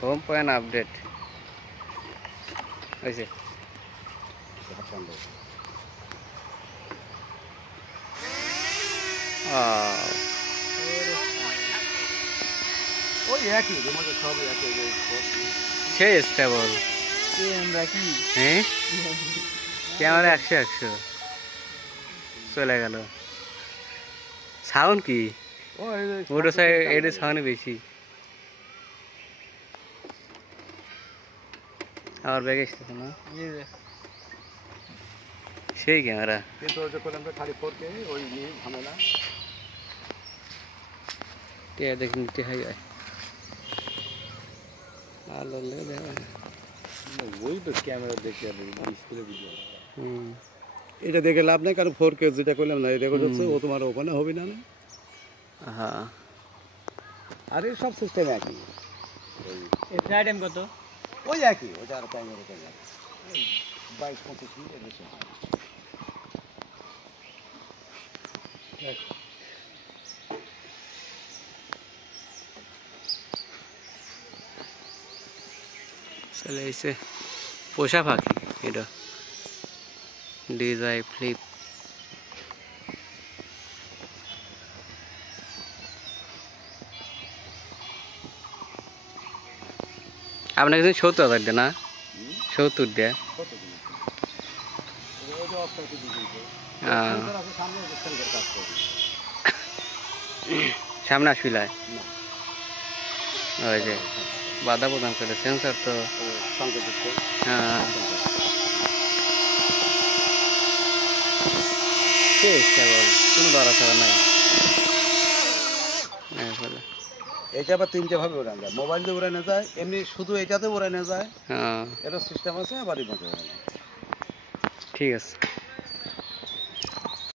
Home point update হয়েছে। ওই একই রিমোটে সব একই সেই স্টেবল। হ্যাঁ ক্যামেরা 100 চলে গেল। সাউন্ড কি ওটা এটা সাউন্ড বেশি। আবার ব্যাগ এসতেছে না সেই ক্যামেরা কিন্তু ওই যে করলাম তো খালি 4K ওই নিয়ে ঝামেলা। টিয়া দেখে নিতে হয় আলো ওই তো ক্যামেরা দেখে আর ডিসপ্লে ভিডিও। হুম এটা দেখে লাভ নাই, কারণ 4K যেটা করলাম না এটা করছে ও তোমার ওখানে হবে না। হ্যাঁ আর এই সব সিস্টেম একই। এই ফ্লাইট টাইম কত? ওই একই ওটা আর ক্যামেরা করে 22-25 মিনিট এর বেশি হয়। চলে এসে পোষা পাখি এটা ডিজাই ফ্লিপ। আপনাকে 70,000 দেয় না? 70 দেয়। সামনে আসিলায় ওই যে বাধা প্রদান করে সেন্সর তো। হ্যাঁ কোনো দরা ছাড়া নাই। এটা আবার 3টে ভাবে ওড়ানো যায়, মোবাইল দিয়ে উড়ানো যায়, এমনি শুধু এটাতে উড়ানো যায়। হ্যাঁ এটা সিস্টেম আছে আবার রিমোটে উড়ানো যায়। ঠিক আছে।